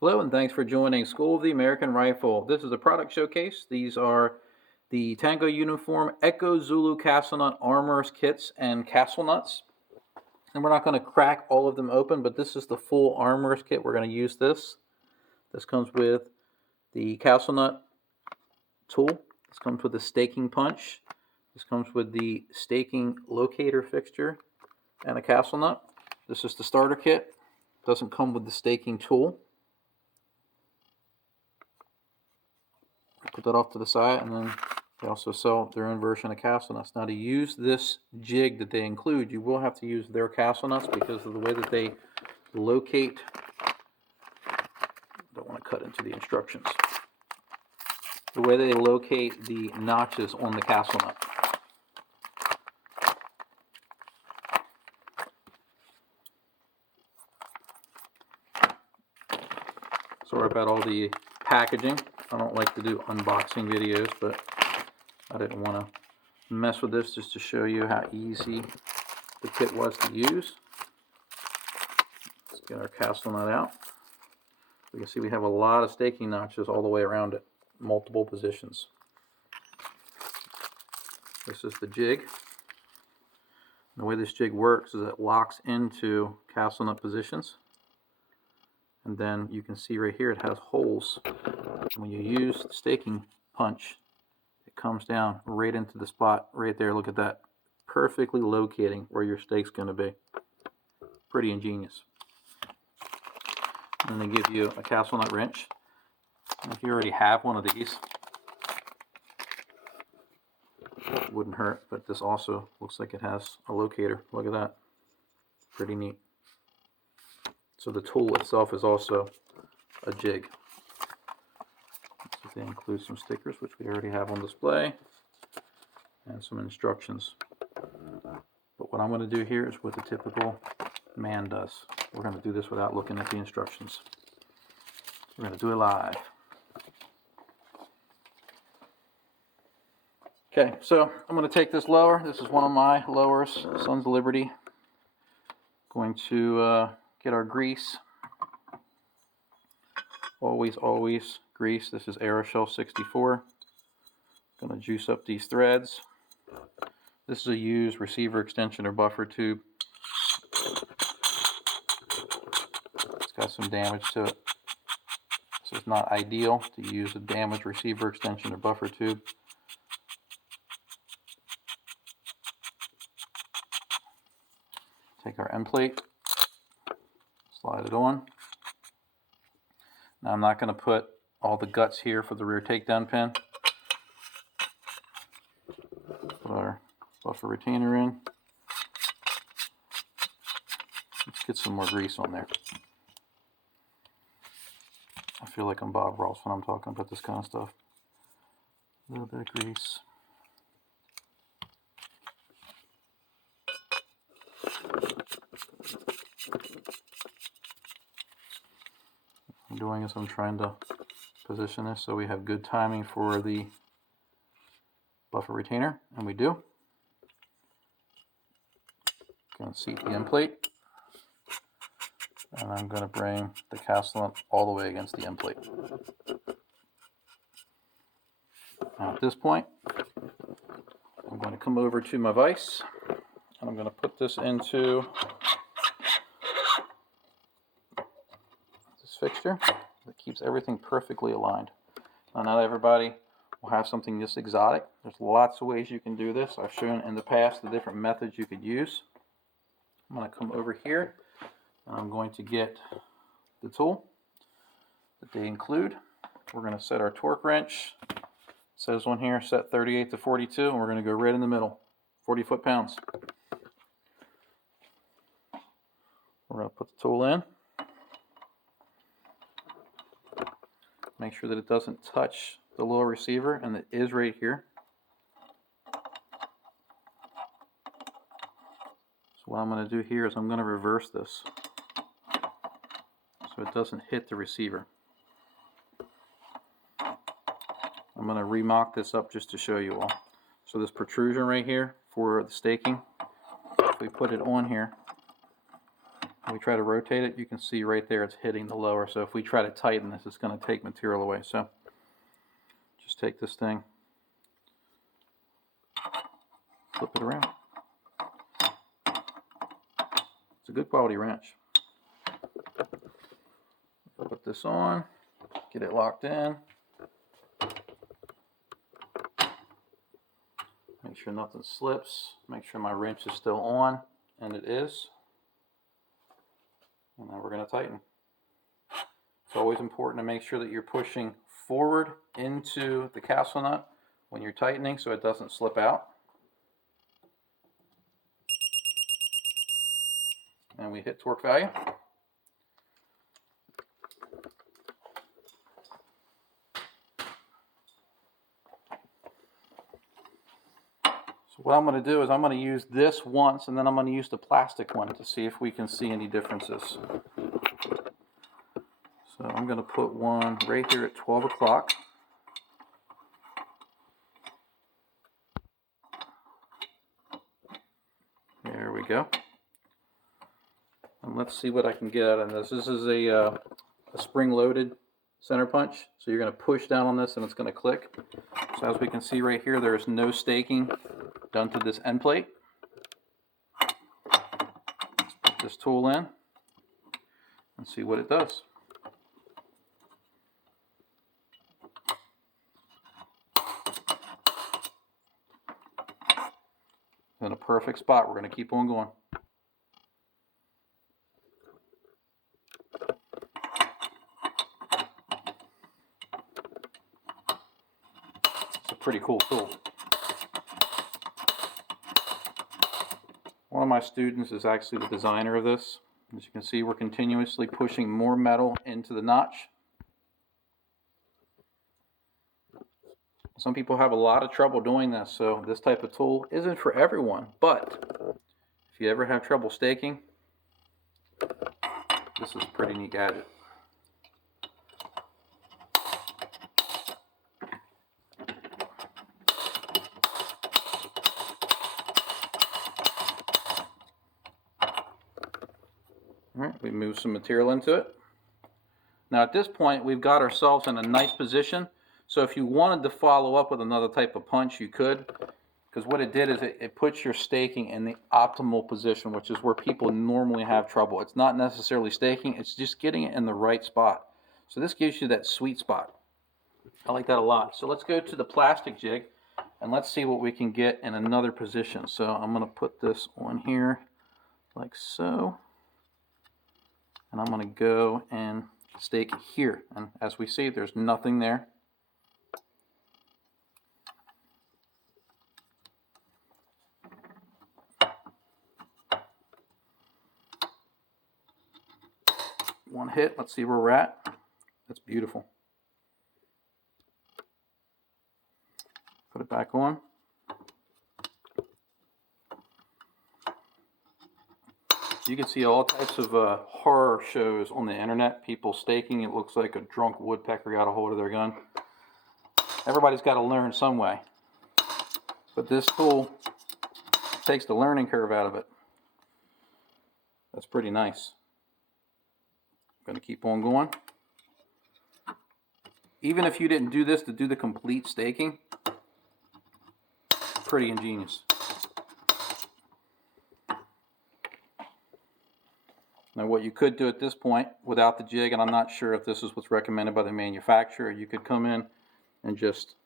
Hello and thanks for joining School of the American Rifle. This is a product showcase. These are the Tango Uniform Echo Zulu Castle Nut Armors Kits and Castle Nuts. And we're not going to crack all of them open, but this is the full Armors Kit. We're going to use this. This comes with the Castle Nut tool. This comes with the staking punch. This comes with the staking locator fixture and a Castle Nut. This is the starter kit. Doesn't come with the staking tool. Put that off to the side, and then they also sell their own version of castle nuts. Now, to use this jig that they include, you will have to use their castle nuts because of the way that they locate. Don't want to cut into the instructions. The way they locate the notches on the castle nut. Sorry about all the packaging. I don't like to do unboxing videos, but I didn't want to mess with this just to show you how easy the kit was to use. Let's get our castle nut out. You can see we have a lot of staking notches all the way around it, multiple positions. This is the jig. And the way this jig works is it locks into castle nut positions. And then you can see right here it has holes. When you use the staking punch, it comes down right into the spot right there. Look at that. Perfectly locating where your stake's going to be. Pretty ingenious. And they give you a castle nut wrench. And if you already have one of these, it wouldn't hurt, but this also looks like it has a locator. Look at that. Pretty neat. So the tool itself is also a jig. So they include some stickers, which we already have on display, and some instructions. But what I'm going to do here is what the typical man does. We're going to do this without looking at the instructions. We're going to do it live. Okay, so I'm going to take this lower. This is one of my lowers, Sons of Liberty. Going to get our grease. Always grease. This is Aeroshell 64. Going to juice up these threads. This is a used receiver extension or buffer tube. It's got some damage to it. So it's not ideal to use a damaged receiver extension or buffer tube. Take our end plate, slide it on. Now I'm not going to put all the guts here for the rear takedown pin. Put our buffer retainer in. Let's get some more grease on there. I feel like I'm Bob Ross when I'm talking about this kind of stuff. A little bit of grease. What I'm doing is I'm trying to position this so we have good timing for the buffer retainer, and we do. Going to seat the end plate, and I'm going to bring the castle nut all the way against the end plate. Now at this point, I'm going to come over to my vise, and I'm going to put this into this fixture that keeps everything perfectly aligned. Now, not everybody will have something this exotic. There's lots of ways you can do this. I've shown in the past the different methods you could use. I'm going to come over here, and I'm going to get the tool that they include. We're going to set our torque wrench. It says on here set 38 to 42, and we're going to go right in the middle, 40 foot-pounds. We're going to put the tool in. Make sure that it doesn't touch the little receiver, and it is right here. So what I'm going to do here is I'm going to reverse this so it doesn't hit the receiver. I'm going to remock this up just to show you all. So this protrusion right here for the staking, if we put it on here, When we try to rotate it, you can see right there it's hitting the lower. So if we try to tighten this, it's going to take material away. So just take this thing, flip it around. It's a good quality wrench. Put this on, get it locked in. Make sure nothing slips. Make sure my wrench is still on, and it is. And now we're going to tighten. It's always important to make sure that you're pushing forward into the castle nut when you're tightening so it doesn't slip out. And we hit torque value. So what I'm going to do is I'm going to use this once, and then I'm going to use the plastic one to see if we can see any differences. So I'm going to put one right here at 12 o'clock. There we go. And let's see what I can get out of this. This is a spring-loaded center punch. So you're going to push down on this and it's going to click. So as we can see right here, there is no staking done to this end plate. Let's put this tool in and see what it does. In a perfect spot. We're going to keep on going. It's a pretty cool tool. One of my students is actually the designer of this. As you can see, we're continuously pushing more metal into the notch. Some people have a lot of trouble doing this, so this type of tool isn't for everyone. But if you ever have trouble staking, this is a pretty neat gadget. All right, we move some material into it. Now at this point, we've got ourselves in a nice position. So if you wanted to follow up with another type of punch, you could. Because what it did is it puts your staking in the optimal position, which is where people normally have trouble. It's not necessarily staking, it's just getting it in the right spot. So this gives you that sweet spot. I like that a lot. So let's go to the plastic jig and let's see what we can get in another position. So I'm going to put this on here like so. And I'm going to go and stake here. And as we see, there's nothing there. One hit, let's see where we're at. That's beautiful. Put it back on. You can see all types of horror shows on the internet. People staking, it looks like a drunk woodpecker got a hold of their gun. Everybody's got to learn some way. But this tool takes the learning curve out of it. That's pretty nice. I'm going to keep on going. Even if you didn't do this to do the complete staking, pretty ingenious. Now what you could do at this point without the jig, and I'm not sure if this is what's recommended by the manufacturer, you could come in and just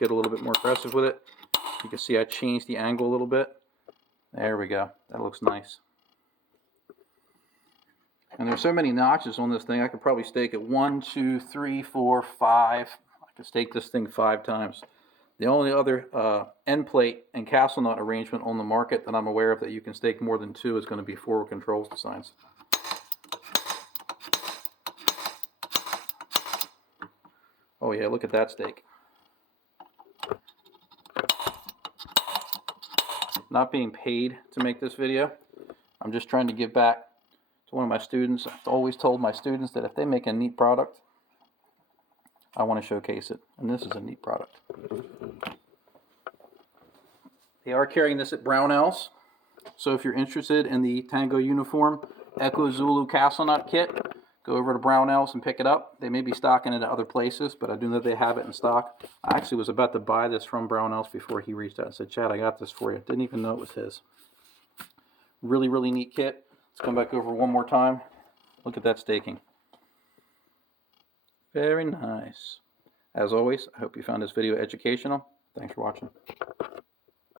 get a little bit more aggressive with it. You can see I changed the angle a little bit. There we go. That looks nice. And there's so many notches on this thing, I could probably stake it 1, 2, 3, 4, 5. I could stake this thing 5 times. The only other end plate and castle nut arrangement on the market that I'm aware of that you can stake more than 2 is going to be forward controls designs. Oh yeah, look at that stake. Not being paid to make this video. I'm just trying to give back to one of my students. I've always told my students that if they make a neat product, I want to showcase it. And this is a neat product. They are carrying this at Brownells. So if you're interested in the Tango uniform Echo Zulu Castle Nut kit, go over to Brownells and pick it up. They may be stocking it at other places, but I do know they have it in stock. I actually was about to buy this from Brownells before he reached out and said, Chad, I got this for you. Didn't even know it was his. Really, really neat kit. Let's come back over one more time. Look at that staking. Very nice. As always, I hope you found this video educational. Thanks for watching.